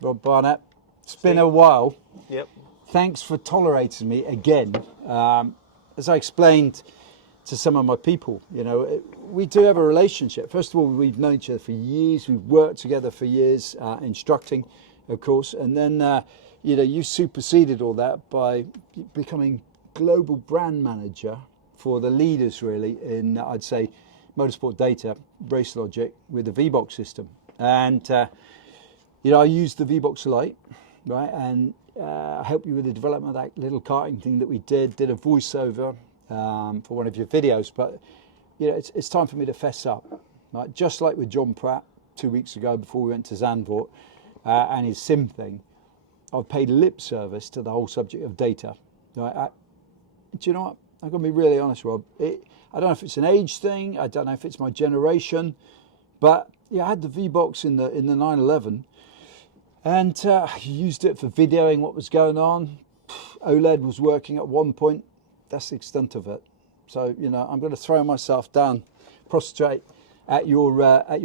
Rob Barnett. It's been a while. Yep. Thanks for tolerating me again. As I explained to some of my people, you know, we do have a relationship. First of all, we've known each other for years. We've worked together for years, instructing, of course. And then, you know, you superseded all that by becoming global brand manager for the leaders, really, in, I'd say, motorsport data, race logic with the VBOX system. And, you know, I used the VBOX Lite, right? And I helped you with the development of that little karting thing that we did a voiceover for one of your videos. But, you know, it's time for me to fess up, right? Just like with John Pratt 2 weeks ago before we went to Zandvoort and his sim thing, I've paid lip service to the whole subject of data. Right? Do you know what? I'm going to be really honest, Rob. I don't know if it's an age thing. I don't know if it's my generation. But, yeah, I had the VBOX in the 911. And used it for videoing what was going on. OLED was working at one point. That's the extent of it. So, you know, I'm going to throw myself down, prostrate at your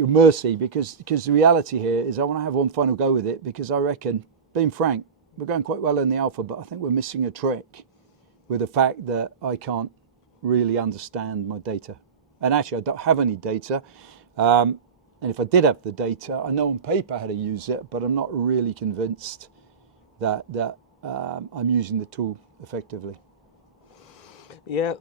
mercy, because the reality here is I want to have one final go with it, because I reckon, being frank, we're going quite well in the Alpha, but I think we're missing a trick with the fact that I can't really understand my data. And actually, I don't have any data. And if I did have the data, I know on paper how to use it, but I'm not really convinced that I'm using the tool effectively. Yeah,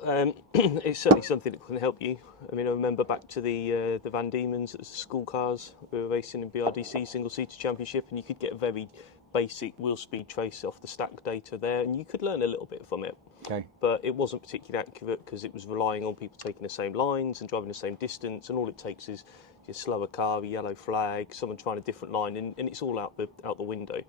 it's certainly something that can help you. I mean, I remember back to the Van Diemen's, the school cars. We were racing in BRDC single-seater championship, and you could get a very basic wheel speed trace off the stack data there, and you could learn a little bit from it. Okay. But it wasn't particularly accurate because it was relying on people taking the same lines and driving the same distance, and all it takes is a slower car, a yellow flag, someone trying a different line, and it's all out the window.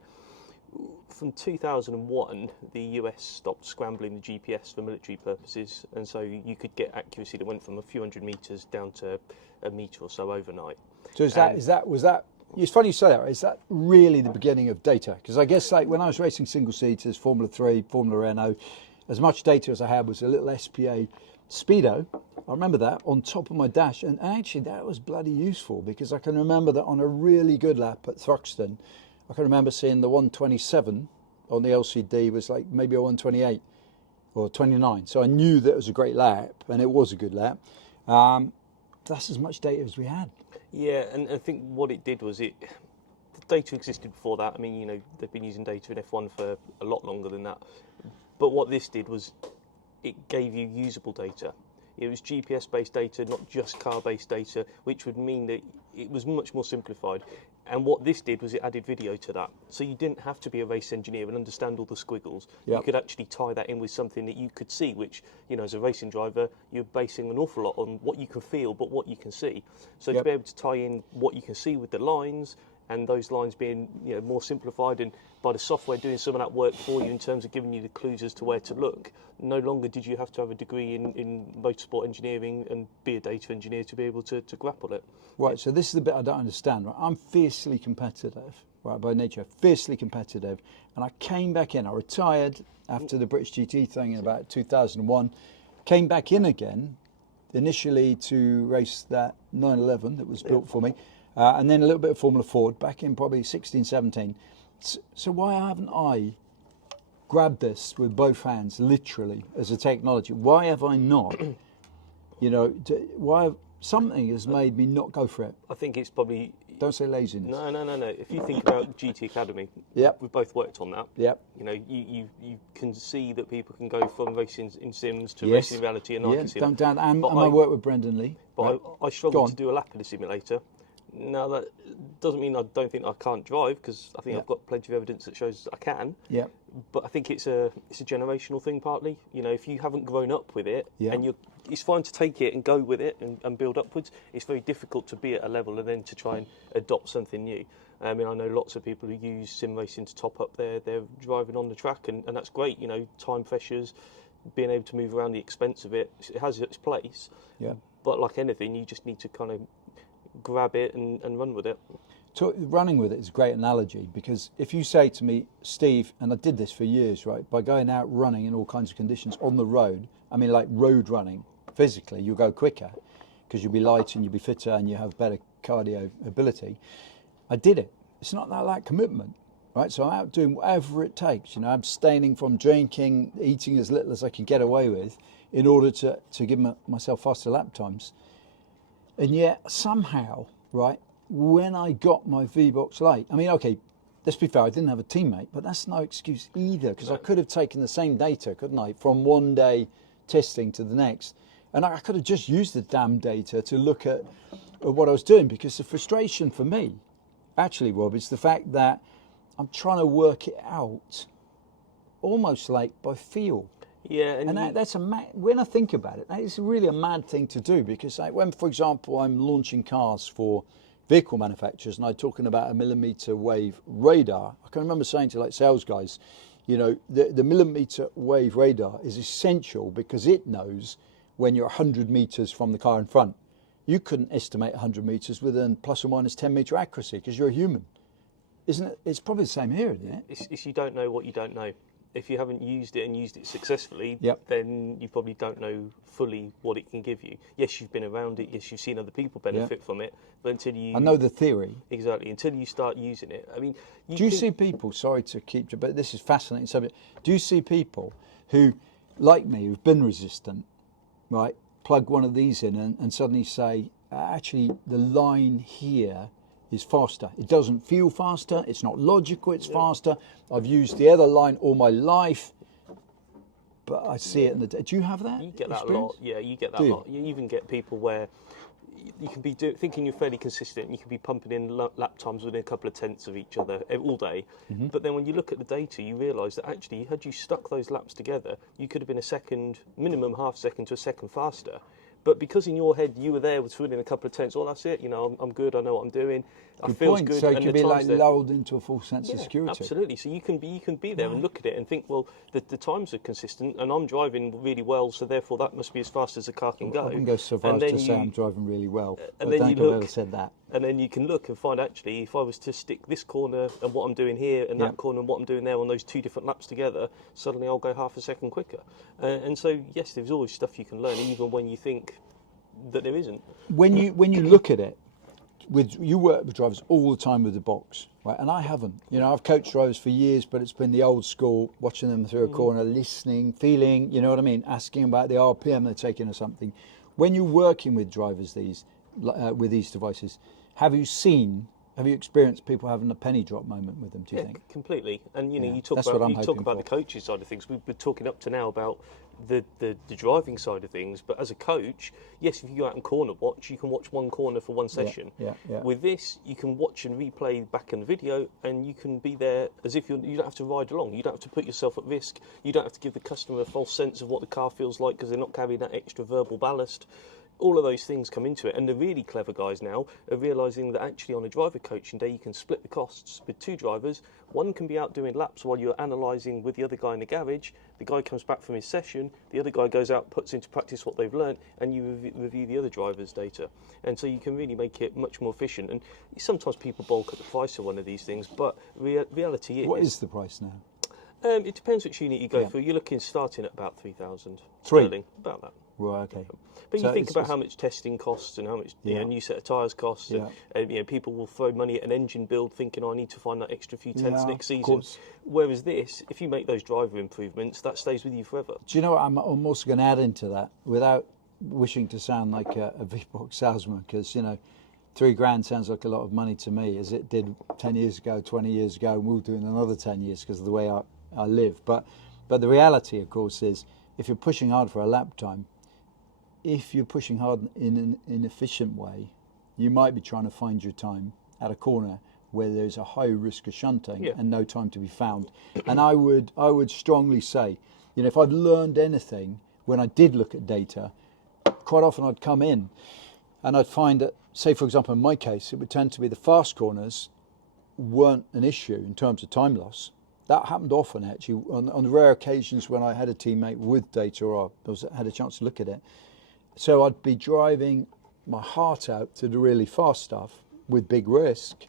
From 2001, the US stopped scrambling the GPS for military purposes, and so you could get accuracy that went from a few hundred meters down to a meter or so overnight. So was that? It's funny you say that. Is that really the beginning of data? Because I guess, like, when I was racing single seaters, Formula 3, Formula Renault, as much data as I had was a little SPA Speedo. I remember that on top of my dash, and actually that was bloody useful, because I can remember that on a really good lap at Thruxton, I can remember seeing the 127 on the LCD was like maybe a 128 or 29. So I knew that it was a great lap, and it was a good lap. That's as much data as we had. Yeah, and I think what it did was the data existed before that. I mean, you know, they've been using data in F1 for a lot longer than that. But what this did was it gave you usable data. It was GPS-based data, not just car-based data, which would mean that it was much more simplified. And what this did was it added video to that. So you didn't have to be a race engineer and understand all the squiggles. Yep. You could actually tie that in with something that you could see, which, you know, as a racing driver, you're basing an awful lot on what you can feel, but what you can see. So Yep. to be able to tie in what you can see with the lines, and those lines being, you know, more simplified, and by the software doing some of that work for you in terms of giving you the clues as to where to look, no longer did you have to have a degree in motorsport engineering and be a data engineer to be able to grapple it. Right, so this is the bit I don't understand. Right? I'm fiercely competitive, right, by nature, fiercely competitive. And I came back in. I retired after the British GT thing in about 2001. Came back in again, initially to race that 911 that was built for me. And then a little bit of Formula Ford back in probably 16, 17. So why haven't I grabbed this with both hands, literally, as a technology? Why have I not, you know, why something has made me not go for it? I think it's probably... Don't say laziness. No. If you think about GT Academy, yep. We've both worked on that. Yep. You know, you can see that people can go from racing in sims to racing in reality, and I can see don't that. doubt. And I work with Brendan Lee. But right. I struggle to do a lap in a simulator. Now, that doesn't mean I don't think I can't drive, because I think I've got plenty of evidence that shows I can. Yeah. But I think it's a generational thing partly. You know, if you haven't grown up with it, and it's fine to take it and go with it and build upwards. It's very difficult to be at a level and then to try and adopt something new. I mean, I know lots of people who use sim racing to top up their driving on the track, and that's great. You know, time pressures, being able to move around, the expense of it has its place. Yeah. But like anything, you just need to kind of grab it and run with it. Running with it is a great analogy, because if you say to me, Steve, and I did this for years, right, by going out running in all kinds of conditions on the road, I mean like road running, physically you'll go quicker because you'll be lighter and you'll be fitter and you have better cardio ability. I did it. It's not that commitment. right? So I'm out doing whatever it takes, abstaining from drinking, eating as little as I can get away with in order to give myself faster lap times. And yet somehow, right, when I got my VBOX late, I mean, okay, let's be fair, I didn't have a teammate, but that's no excuse either, because I could have taken the same data, couldn't I, from one day testing to the next. And I could have just used the damn data to look at what I was doing, because the frustration for me, actually, Rob, is the fact that I'm trying to work it out almost like by feel. Yeah, and that's when I think about it, that is really a mad thing to do, because when, for example, I'm launching cars for vehicle manufacturers and I'm talking about a millimeter wave radar, I can remember saying to sales guys, the millimeter wave radar is essential because it knows when you're 100 meters from the car in front. You couldn't estimate 100 meters with a plus or minus 10 meter accuracy because you're a human. Isn't it? It's probably the same here, isn't it? It's you don't know what you don't know. If you haven't used it and used it successfully, Yep. then you probably don't know fully what it can give you. Yes, you've been around it. Yes, you've seen other people benefit from it. But until you... I know the theory. Exactly. Until you start using it. I mean... Do you see people, sorry to keep you, but this is fascinating subject. Do you see people who, like me, who've been resistant, right, plug one of these in and suddenly say, actually, the line here is faster. It doesn't feel faster. It's not logical. It's faster. I've used the other line all my life, but I see it in the... Do you have that? You get that experience? a lot. Yeah, you get that a lot. You even get people where you can be thinking you're fairly consistent. You can be pumping in lap times within a couple of tenths of each other all day. Mm-hmm. But then when you look at the data, you realise that actually, had you stuck those laps together, you could have been a second, minimum half second to a second faster. But because in your head you were there within a couple of tenths, well, that's it. I'm good. I know what I'm doing. I feel good. So it can be lulled into a false sense of security. Absolutely. So you can be there and look at it and think, well, the times are consistent, and I'm driving really well, so therefore that must be as fast as the car can go. I wouldn't go so far as to say I'm driving really well. And I then don't think I've ever said that. And then you can look and find, actually, if I was to stick this corner and what I'm doing here and that corner and what I'm doing there on those two different laps together, suddenly I'll go half a second quicker. And so, yes, there's always stuff you can learn, even when you think that there isn't. When you look at it, you work with drivers all the time with the box, right? And I haven't. I've coached drivers for years, but it's been the old school, watching them through a corner, listening, feeling, you know what I mean, asking about the RPM they're taking or something. When you're working with drivers with these devices, have you experienced people having a penny drop moment with them, do you think? Completely. And you talk about the coaching side of things. We've been talking up to now about the driving side of things, but as a coach, yes, if you go out and corner watch, you can watch one corner for one session. Yeah. With this, you can watch and replay back in the video, and you can be there as if you don't have to ride along. You don't have to put yourself at risk. You don't have to give the customer a false sense of what the car feels like because they're not carrying that extra verbal ballast. All of those things come into it, and the really clever guys now are realising that actually on a driver coaching day you can split the costs with two drivers. One can be out doing laps while you're analysing with the other guy in the garage. The guy comes back from his session, the other guy goes out, puts into practice what they've learnt, and you review the other driver's data. And so you can really make it much more efficient. And sometimes people bulk at the price of one of these things, but reality is... What is the price now? It depends which unit you go for. You're looking starting at about 3,000 Three? sterling, about that. Right, okay. But so you think about how much testing costs and how much a new set of tyres costs. And, people will throw money at an engine build thinking, I need to find that extra few tenths next season. Whereas this, if you make those driver improvements, that stays with you forever. Do you know what I'm also going to add into that without wishing to sound like a VBOX salesman, because, $3,000 sounds like a lot of money to me, as it did 10 years ago, 20 years ago, and we'll do in another 10 years because of the way I live. But the reality, of course, is if you're pushing hard for a lap time, if you're pushing hard in an inefficient way, you might be trying to find your time at a corner where there's a high risk of shunting and no time to be found. And I would strongly say, if I've learned anything when I did look at data, quite often I'd come in and I'd find that, say for example in my case, it would tend to be the fast corners weren't an issue in terms of time loss. That happened often, actually, on the rare occasions when I had a teammate with data or I had a chance to look at it. So I'd be driving my heart out to the really fast stuff with big risk,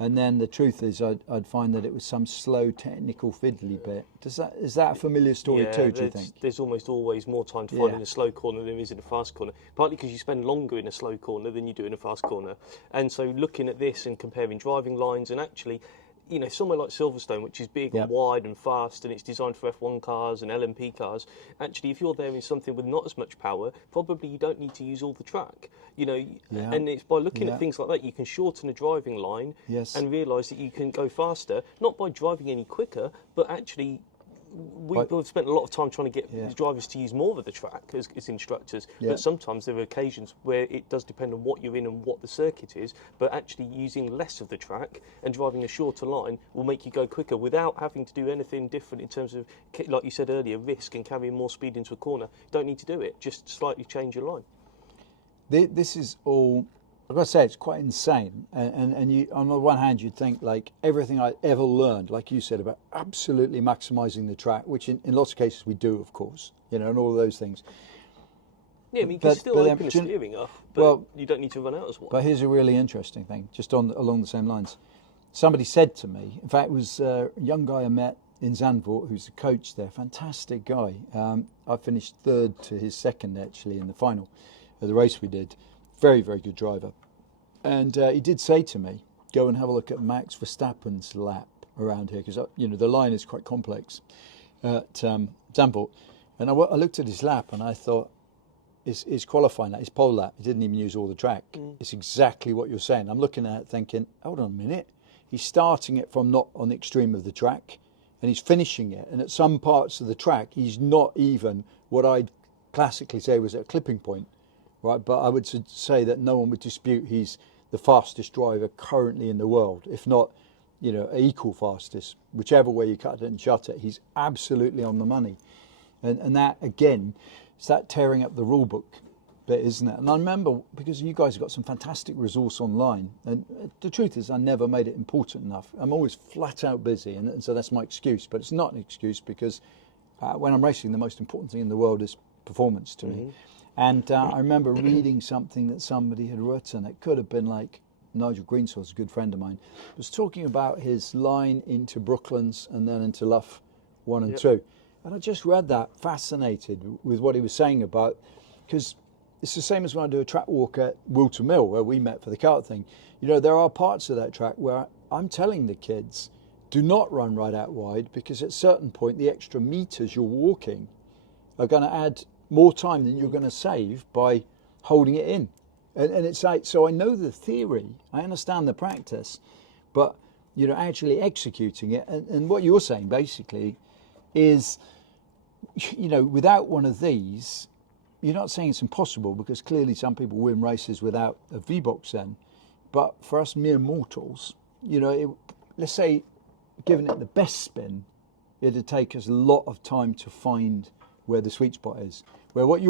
and then the truth is I'd find that it was some slow technical fiddly bit. Is that a familiar story too, do you think? There's almost always more time to find in a slow corner than there is in a fast corner, partly because you spend longer in a slow corner than you do in a fast corner. And so looking at this and comparing driving lines, and actually you know, somewhere like Silverstone, which is big and wide and fast, and it's designed for F1 cars and LMP cars, actually, if you're there in something with not as much power, probably you don't need to use all the track, you know. And it's by looking at things like that, you can shorten a driving line and realise that you can go faster, not by driving any quicker, but actually we've spent a lot of time trying to get drivers to use more of the track as instructors, but sometimes there are occasions where it does depend on what you're in and what the circuit is, but actually using less of the track and driving a shorter line will make you go quicker without having to do anything different in terms of, like you said earlier, risk and carrying more speed into a corner. You don't need to do it, just slightly change your line. This is all, I've got to say, it's quite insane. And you, on the one hand, you'd think like everything I ever learned, like you said, about absolutely maximising the track, which in lots of cases we do, of course, you know, and all of those things. Yeah, I mean, you can still open the steering up, but you don't need to run out as one. But here's a really interesting thing, just along the same lines. Somebody said to me, in fact, it was a young guy I met in Zandvoort, who's the coach there, fantastic guy. I finished third to his second, actually, in the final of the race we did. Very, very good driver. And he did say to me, go and have a look at Max Verstappen's lap around here, because, you know, the line is quite complex at Zandvoort. And I looked at his lap and I thought, his qualifying lap, his pole lap, he didn't even use all the track. It's exactly what you're saying. I'm looking at it thinking, hold on a minute. He's starting it from not on the extreme of the track and he's finishing it. And at some parts of the track, he's not even what I'd classically say was at a clipping point. Right, but I would say that no one would dispute he's the fastest driver currently in the world, if not, you know, equal fastest. Whichever way you cut it and shut it, he's absolutely on the money. And that, again, it's that tearing up the rule book bit, isn't it? And I remember, because you guys have got some fantastic resource online, and the truth is I never made it important enough. I'm always flat out busy, and so that's my excuse. But it's not an excuse, because when I'm racing, the most important thing in the world is performance to me. And I remember reading something that somebody had written. It could have been like Nigel Greensaw's a good friend of mine. Was talking about his line into Brooklands and then into Luff 1 and 2. And I just read that, fascinated with what he was saying about, because it's the same as when I do a track walk at Wilton Mill, where we met for the kart thing. You know, there are parts of that track where I'm telling the kids, do not run right out wide, because at a certain point, the extra meters you're walking are going to add more time than you're going to save by holding it in. And it's like, so I know the theory, I understand the practice, but, you know, actually executing it, and what you're saying basically is, you know, without one of these, you're not saying it's impossible, because clearly some people win races without a VBOX then, but for us mere mortals, you know, let's say, giving it the best spin, it'd take us a lot of time to find where the sweet spot is. Where what you're